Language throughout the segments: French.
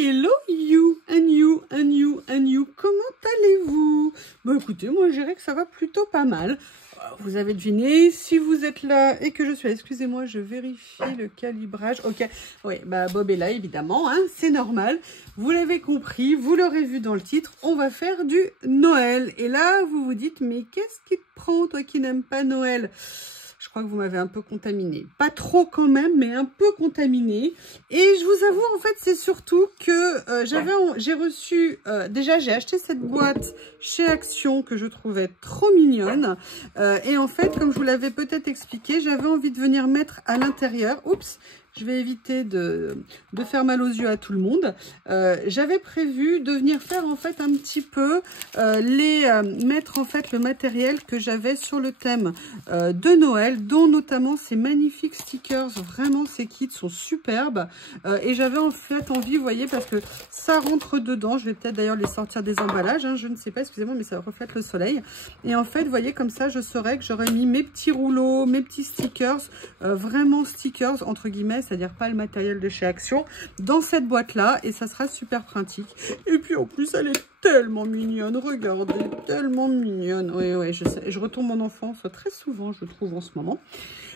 Hello you and you and you and you, comment allez-vous? Bah écoutez, moi je dirais que ça va plutôt pas mal. Vous avez deviné, si vous êtes là et que je suis là, excusez-moi, je vérifie le calibrage. Ok, oui, bah Bob est là évidemment, hein, c'est normal. Vous l'avez compris, vous l'aurez vu dans le titre, on va faire du Noël. Et là, vous vous dites, mais qu'est-ce qui te prend, toi qui n'aimes pas Noël? Je crois que vous m'avez un peu contaminé. Pas trop quand même, mais un peu contaminé. Et je vous avoue, en fait, c'est surtout que j'ai reçu... déjà, j'ai acheté cette boîte chez Action que je trouvais trop mignonne. Et en fait, comme je vous l'avais peut-être expliqué, j'avais envie de venir mettre à l'intérieur... Oups, je vais éviter de faire mal aux yeux à tout le monde. J'avais prévu de venir faire en fait un petit peu mettre en fait le matériel que j'avais sur le thème de Noël, dont notamment ces magnifiques stickers. Vraiment, ces kits sont superbes. Et j'avais en fait envie, vous voyez, parce que ça rentre dedans. Je vais peut-être d'ailleurs les sortir des emballages, hein, je ne sais pas, excusez-moi, mais ça reflète le soleil. Et en fait, vous voyez, comme ça, je saurais que j'aurais mis mes petits rouleaux, mes petits stickers, vraiment stickers entre guillemets, c'est-à-dire pas le matériel de chez Action, dans cette boîte-là, et ça sera super pratique. Et puis en plus, elle est tellement mignonne, regardez, tellement mignonne. Oui, je sais, je retourne mon enfance très souvent, je trouve, en ce moment.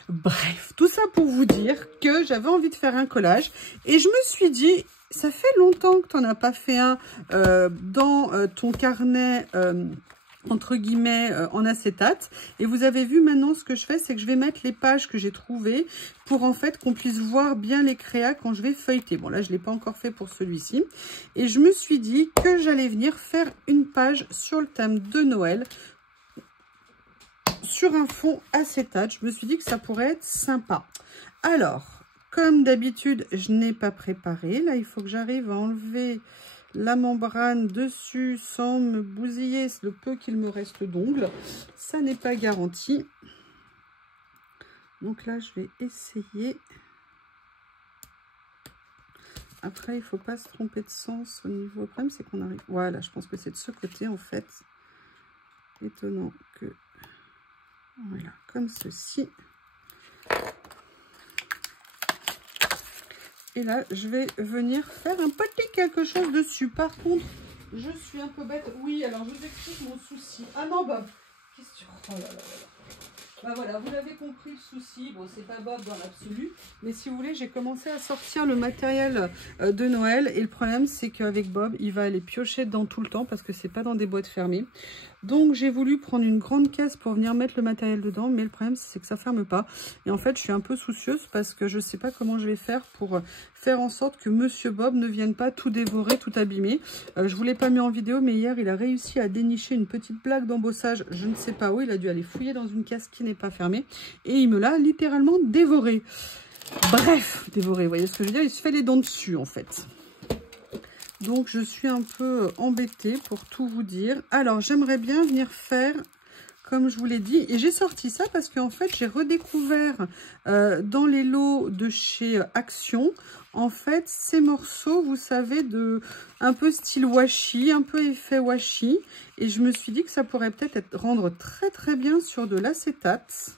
Bref, tout ça pour vous dire que j'avais envie de faire un collage, et je me suis dit, ça fait longtemps que tu n'en as pas fait un dans ton carnet entre guillemets en acétate, et vous avez vu maintenant ce que je fais, c'est que je vais mettre les pages que j'ai trouvées pour en fait qu'on puisse voir bien les créas quand je vais feuilleter. Bon là je l'ai pas encore fait pour celui-ci, et je me suis dit que j'allais venir faire une page sur le thème de Noël sur un fond acétate. Je me suis dit que ça pourrait être sympa. Alors comme d'habitude, je n'ai pas préparé, là il faut que j'arrive à enlever la membrane dessus sans me bousiller le peu qu'il me reste d'ongles. Ça n'est pas garanti. Donc là, je vais essayer. Après, il ne faut pas se tromper de sens au niveau. Le problème, c'est qu'on arrive... Voilà, je pense que c'est de ce côté, en fait. Étonnant que... Voilà, comme ceci. Et là, je vais venir faire un petit quelque chose dessus. Par contre, je suis un peu bête. Oui, alors je vous explique mon souci. Ah non, Bob. Qu'est-ce que tu... Oh là là là là. Ben voilà, vous l'avez compris le souci. Bon, c'est pas Bob dans l'absolu. Mais si vous voulez, j'ai commencé à sortir le matériel de Noël. Et le problème, c'est qu'avec Bob, il va aller piocher dedans tout le temps parce que c'est pas dans des boîtes fermées. Donc j'ai voulu prendre une grande caisse pour venir mettre le matériel dedans, mais le problème c'est que ça ferme pas. Et en fait je suis un peu soucieuse parce que je sais pas comment je vais faire pour faire en sorte que Monsieur Bob ne vienne pas tout dévorer, tout abîmer. Je vous l'ai pas mis en vidéo, mais hier il a réussi à dénicher une petite plaque d'embossage, je ne sais pas où, il a dû aller fouiller dans une caisse qui n'est pas fermée, et il me l'a littéralement dévoré. Bref, dévoré, vous voyez ce que je veux dire, il se fait les dents dessus en fait. Donc, je suis un peu embêtée pour tout vous dire. Alors, j'aimerais bien venir faire, comme je vous l'ai dit, et j'ai sorti ça parce qu'en fait, j'ai redécouvert dans les lots de chez Action, en fait, ces morceaux, vous savez, de un peu style washi, un peu effet washi. Et je me suis dit que ça pourrait peut-être rendre très très bien sur de l'acétate.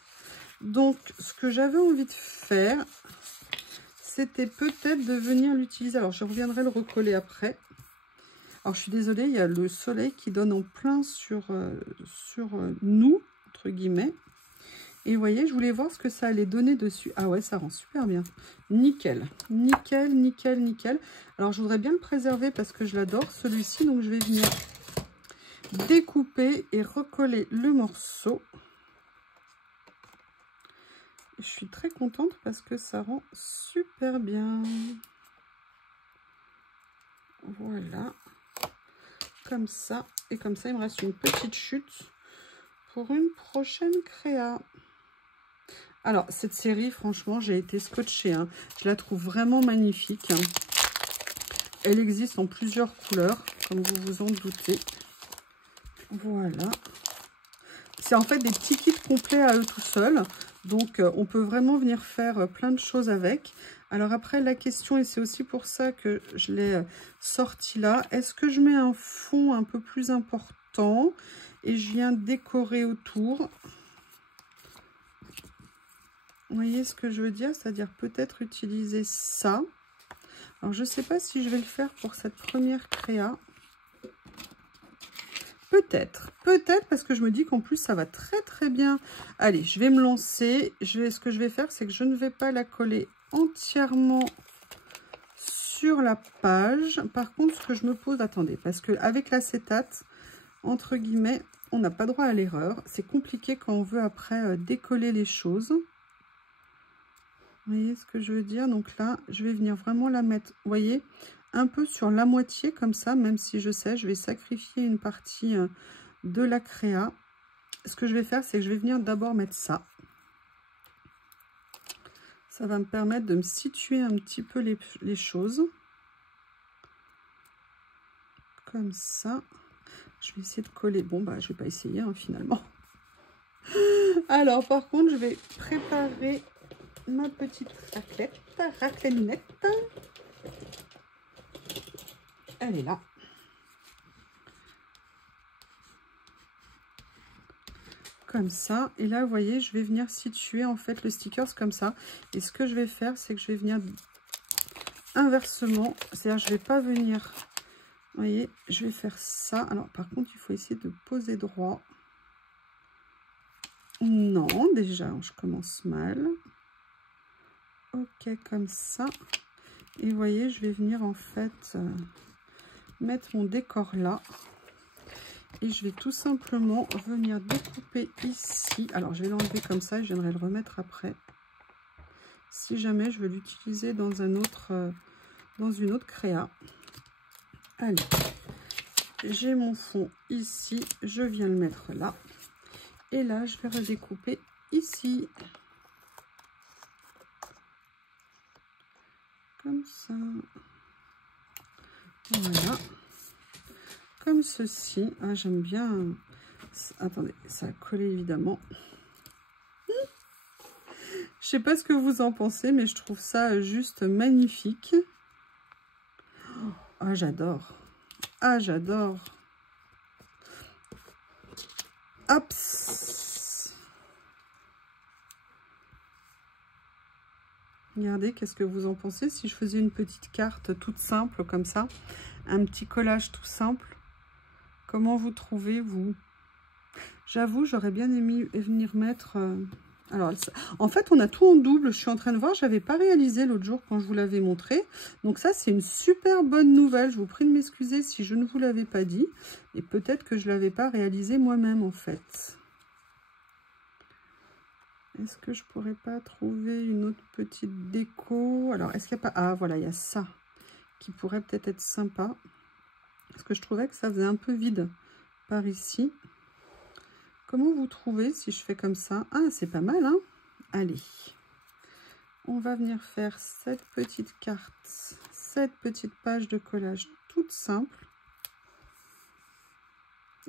Donc, ce que j'avais envie de faire... c'était peut-être de venir l'utiliser. Alors, je reviendrai le recoller après. Alors, je suis désolée, il y a le soleil qui donne en plein sur nous, entre guillemets. Et vous voyez, je voulais voir ce que ça allait donner dessus. Ah ouais, ça rend super bien. Nickel, nickel, nickel, nickel. Alors, je voudrais bien le préserver parce que je l'adore, celui-ci. Donc, je vais venir découper et recoller le morceau. Je suis très contente parce que ça rend super bien. Voilà. Comme ça. Et comme ça, il me reste une petite chute pour une prochaine créa. Alors, cette série, franchement, j'ai été scotchée. Hein. Je la trouve vraiment magnifique. Hein. Elle existe en plusieurs couleurs, comme vous vous en doutez. Voilà. C'est en fait des petits kits complets à eux tout seuls. Donc, on peut vraiment venir faire plein de choses avec. Alors après, la question, et c'est aussi pour ça que je l'ai sorti là, est-ce que je mets un fond un peu plus important et je viens décorer autour? Vous voyez ce que je veux dire? C'est-à-dire peut-être utiliser ça. Alors, je ne sais pas si je vais le faire pour cette première créa. Peut-être parce que je me dis qu'en plus, ça va très très bien. Allez, je vais me lancer. Ce que je vais faire, c'est que je ne vais pas la coller entièrement sur la page. Par contre, ce que je me pose, attendez, parce qu'avec l'acétate, entre guillemets, on n'a pas droit à l'erreur. C'est compliqué quand on veut après décoller les choses. Vous voyez ce que je veux dire? Donc là, je vais venir vraiment la mettre, vous voyez, un peu sur la moitié comme ça, même si je sais, je vais sacrifier une partie de la créa. Ce que je vais faire, c'est que je vais venir d'abord mettre ça. Ça va me permettre de me situer un petit peu les choses. Comme ça. Je vais essayer de coller. Bon, bah, je vais pas essayer, hein, finalement. Alors, par contre, je vais préparer ma petite raclénette. Elle est là. Comme ça. Et là, vous voyez, je vais venir situer, en fait, le stickers comme ça. Et ce que je vais faire, c'est que je vais venir inversement. C'est-à-dire, je vais pas venir... Vous voyez, je vais faire ça. Alors, par contre, il faut essayer de poser droit. Non, déjà, je commence mal. Ok, comme ça. Et vous voyez, je vais venir, en fait, mettre mon décor là. Et je vais tout simplement venir découper ici. Alors, je vais l'enlever comme ça et je viendrai le remettre après. Si jamais je veux l'utiliser dans un autre, dans une autre créa. Allez. J'ai mon fond ici, je viens le mettre là. Et là, je vais redécouper ici. Comme ça. Voilà. Comme ceci. Ah, j'aime bien. Attendez, ça a collé évidemment. Je sais pas ce que vous en pensez, mais je trouve ça juste magnifique. Ah, j'adore. Ah, j'adore. Hop. Regardez, qu'est-ce que vous en pensez si je faisais une petite carte toute simple comme ça, un petit collage tout simple? Comment vous trouvez, vous? J'avoue, j'aurais bien aimé venir mettre... Alors, en fait, on a tout en double. Je suis en train de voir, j'avais pas réalisé l'autre jour quand je vous l'avais montré. Donc ça, c'est une super bonne nouvelle. Je vous prie de m'excuser si je ne vous l'avais pas dit. Et peut-être que je l'avais pas réalisé moi-même, en fait. Est-ce que je pourrais pas trouver une autre petite déco? Alors, est-ce qu'il n'y a pas... Ah, voilà, il y a ça qui pourrait peut-être être sympa. Parce que je trouvais que ça faisait un peu vide par ici. Comment vous trouvez si je fais comme ça? Ah, c'est pas mal, hein? Allez. On va venir faire cette petite carte, cette petite page de collage toute simple.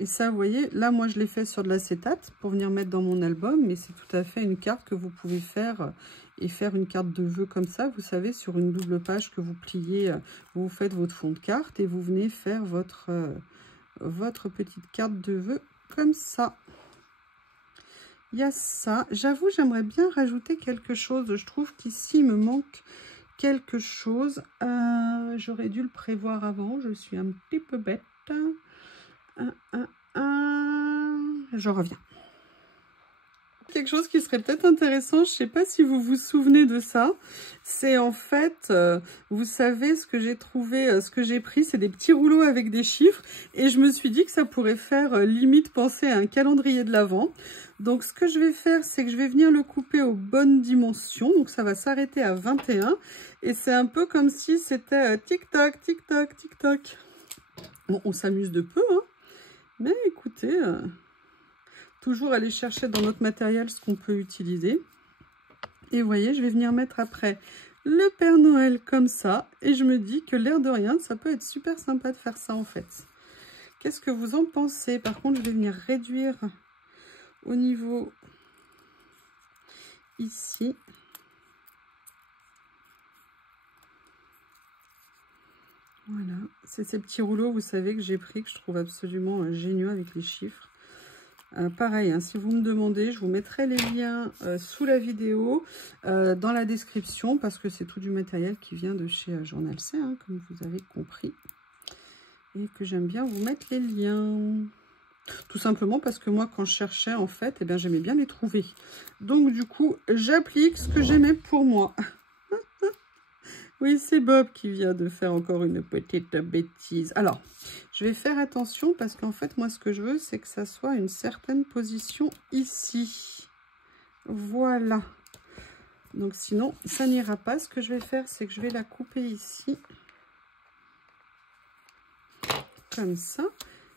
Et ça, vous voyez, là, moi, je l'ai fait sur de l'acétate pour venir mettre dans mon album. Mais c'est tout à fait une carte que vous pouvez faire et faire une carte de vœux comme ça. Vous savez, sur une double page que vous pliez, vous faites votre fond de carte et vous venez faire votre petite carte de vœux comme ça. Il y a ça. J'avoue, j'aimerais bien rajouter quelque chose. Je trouve qu'ici, il me manque quelque chose. J'aurais dû le prévoir avant. Je suis un petit peu bête. Je reviens. Quelque chose qui serait peut-être intéressant, je ne sais pas si vous vous souvenez de ça, c'est en fait, vous savez ce que j'ai trouvé, ce que j'ai pris, c'est des petits rouleaux avec des chiffres et je me suis dit que ça pourrait faire limite penser à un calendrier de l'Avent. Donc ce que je vais faire, c'est que je vais venir le couper aux bonnes dimensions, donc ça va s'arrêter à 21 et c'est un peu comme si c'était tic-toc, tic-toc, tic-toc. Bon, on s'amuse de peu, hein, mais écoutez... toujours aller chercher dans notre matériel ce qu'on peut utiliser. Et vous voyez, je vais venir mettre après le Père Noël comme ça. Et je me dis que l'air de rien, ça peut être super sympa de faire ça en fait. Qu'est-ce que vous en pensez? Par contre, je vais venir réduire au niveau ici. Voilà, c'est ces petits rouleaux, vous savez, que j'ai pris, que je trouve absolument géniaux avec les chiffres. Pareil, hein, si vous me demandez, je vous mettrai les liens sous la vidéo, dans la description, parce que c'est tout du matériel qui vient de chez Journal C, hein, comme vous avez compris. Et que j'aime bien vous mettre les liens. Tout simplement parce que moi, quand je cherchais, en fait, eh bien, j'aimais bien les trouver. Donc, du coup, j'applique ce que j'aimais pour moi. Oui, c'est Bob qui vient de faire encore une petite bêtise. Alors, je vais faire attention parce qu'en fait, moi, ce que je veux, c'est que ça soit une certaine position ici. Voilà. Donc, sinon, ça n'ira pas. Ce que je vais faire, c'est que je vais la couper ici. Comme ça.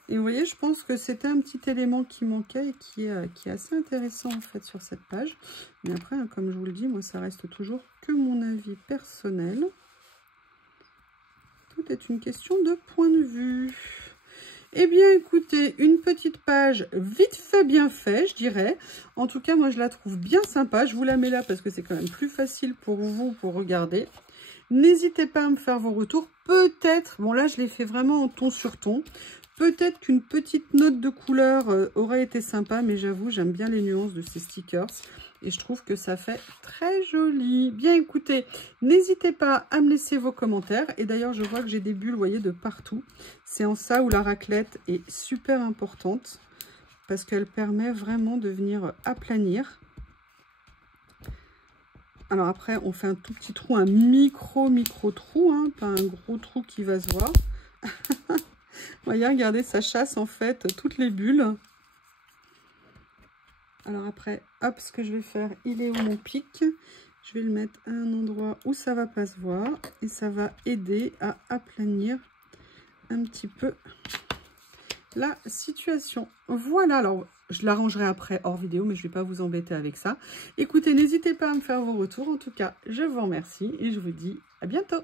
Et vous voyez, je pense que c'était un petit élément qui manquait et qui est assez intéressant, en fait, sur cette page. Mais après, hein, comme je vous le dis, moi, ça reste toujours que mon avis personnel. Tout est une question de point de vue. Eh bien, écoutez, une petite page vite fait, bien fait, je dirais. En tout cas, moi, je la trouve bien sympa. Je vous la mets là parce que c'est quand même plus facile pour vous pour regarder. N'hésitez pas à me faire vos retours. Peut-être, bon là, je l'ai fait vraiment en ton sur ton. Peut-être qu'une petite note de couleur aurait été sympa, mais j'avoue, j'aime bien les nuances de ces stickers. Et je trouve que ça fait très joli. Bien, écoutez, n'hésitez pas à me laisser vos commentaires. Et d'ailleurs, je vois que j'ai des bulles, vous voyez, de partout. C'est en ça où la raclette est super importante. Parce qu'elle permet vraiment de venir aplanir. Alors après, on fait un tout petit trou, un micro trou, hein, pas un gros trou qui va se voir. Voyez, regardez, ça chasse en fait toutes les bulles. Alors après, hop, ce que je vais faire, il est où mon pic? Je vais le mettre à un endroit où ça va pas se voir. Et ça va aider à aplanir un petit peu la situation. Voilà, alors je l'arrangerai après hors vidéo, mais je ne vais pas vous embêter avec ça. Écoutez, n'hésitez pas à me faire vos retours. En tout cas, je vous remercie et je vous dis à bientôt.